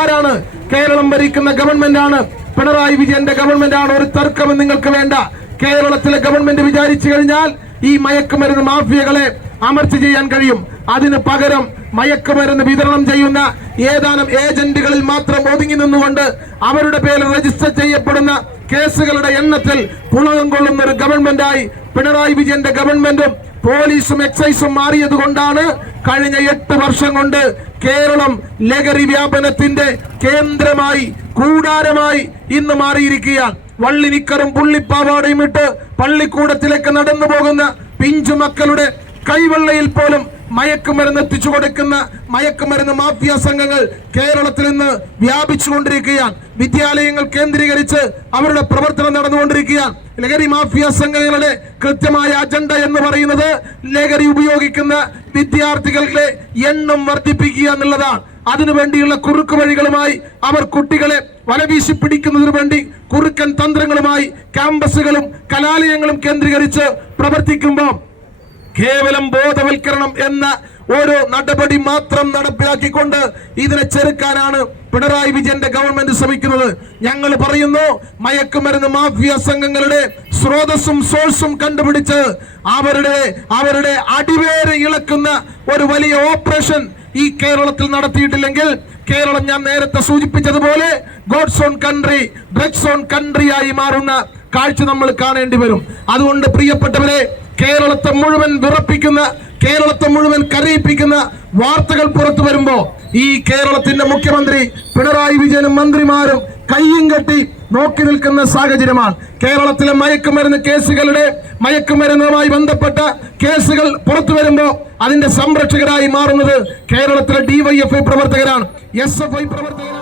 ആരാണ് കേരളം ഭരിക്കുന്ന ഗവൺമെന്റ് ആണ് പിണറായി വിജയന്റെ ഗവൺമെന്റ് ആണ് ഒരു തർക്കമെന്ന് നിങ്ങൾക്ക് വേണ്ട. കേരളത്തിലെ ഗവൺമെന്റ് വിചാരിച്ചു കഴിഞ്ഞാൽ ഈ മയക്കുമരുന്ന് മാഫിയകളെ അമർച്ച ചെയ്യാൻ കഴിയും. അതിന് പകരം മയക്കുമരുന്ന് വിതരണം ചെയ്യുന്ന ഏതാനും ഏജന്റുകളിൽ മാത്രം ഒതുങ്ങി നിന്നുകൊണ്ട് അവരുടെ പേരിൽ രജിസ്റ്റർ ചെയ്യപ്പെടുന്ന കേസുകളുടെ എണ്ണത്തിൽ പുളകം കൊള്ളുന്ന ഒരു ഗവൺമെന്റായി പിണറായി വിജയന്റെ ഗവൺമെന്റും പോലീസും എക്സൈസും മാറിയത് കൊണ്ടാണ് കഴിഞ്ഞ എട്ട് വർഷം കൊണ്ട് കേരളം ലഹരി വ്യാപനത്തിന്റെ കേന്ദ്രമായി കൂടാരമായി ഇന്ന് മാറിയിരിക്കുകയാണ് വള്ളിനിക്കറും പുള്ളിപ്പാവാടയും ഇട്ട് പള്ളിക്കൂടത്തിലേക്ക് നടന്നു പോകുന്ന പിഞ്ചു മക്കളുടെ കൈവെള്ളയിൽ പോലും മയക്കുമരുന്ന് എത്തിച്ചു കൊടുക്കുന്ന മയക്കുമരുന്ന് മാഫിയ സംഘങ്ങൾ കേരളത്തിൽ നിന്ന് വ്യാപിച്ചുകൊണ്ടിരിക്കുകയാണ്. വിദ്യാലയങ്ങൾ കേന്ദ്രീകരിച്ച് അവരുടെ പ്രവർത്തനം നടന്നുകൊണ്ടിരിക്കുകയാണ്. ലഹരി മാഫിയ സംഘങ്ങളുടെ കൃത്യമായ അജണ്ട എന്ന് പറയുന്നത് ലഹരി ഉപയോഗിക്കുന്ന വിദ്യാർത്ഥികളുടെ എണ്ണം വർദ്ധിപ്പിക്കുക എന്നുള്ളതാണ്. അതിനുവേണ്ടിയുള്ള കുറുക്കു വഴികളുമായി അവർ കുട്ടികളെ വലവീശി പിടിക്കുന്നതിനു വേണ്ടി കുറുക്കൻ തന്ത്രങ്ങളുമായി ക്യാമ്പസുകളും കലാലയങ്ങളും കേന്ദ്രീകരിച്ച് പ്രവർത്തിക്കുമ്പോൾ കേവലം ബോധവൽക്കരണം എന്ന ഒരു നടപടി മാത്രം നടപ്പിലാക്കിക്കൊണ്ട് ഇതിനെ ചെറുക്കാനാണ് പിണറായി വിജയന്റെ ഗവൺമെന്റ് ശ്രമിക്കുന്നത്. ഞങ്ങൾ പറയുന്നു മയക്കുമരുന്ന് മാഫിയ സംഘങ്ങളുടെ സ്രോതസ്സും സോഴ്സും കണ്ടുപിടിച്ച് അവരുടെ അവരുടെ അടിവേര് ഇളക്കുന്ന ഒരു വലിയ ഓപ്പറേഷൻ ഈ കേരളത്തിൽ നടത്തിയിട്ടില്ലെങ്കിൽ കേരളം ഞാൻ നേരത്തെ സൂചിപ്പിച്ചതുപോലെ god's own country drugs own country ആയി മാറുന്ന കാഴ്ച നമ്മൾ കാണേണ്ടി വരും. അതുകൊണ്ട് പ്രിയപ്പെട്ടവരെ കേരളത്തെ മുഴുവൻ വിറപ്പിക്കുന്ന കേരളത്തെ മുഴുവൻ കരയിപ്പിക്കുന്ന വാർത്തകൾ പുറത്തു വരുമ്പോ ഈ കേരളത്തിന്റെ മുഖ്യമന്ത്രി പിണറായി വിജയനും മന്ത്രിമാരും കയ്യും കെട്ടി നോക്കി നിൽക്കുന്ന സാഹചര്യമാണ്. കേരളത്തിലെ മയക്കുമരുന്ന് കേസുകളുടെ മയക്കുമരുന്നുമായി ബന്ധപ്പെട്ട കേസുകൾ പുറത്തു വരുമ്പോ അതിന്റെ സംരക്ഷകരായി മാറുന്നത് കേരളത്തിലെ ഡിവൈഎഫ്ഐ പ്രവർത്തകരാണ്. എസ് എഫ് ഐ പ്രവർത്തകരാണ്.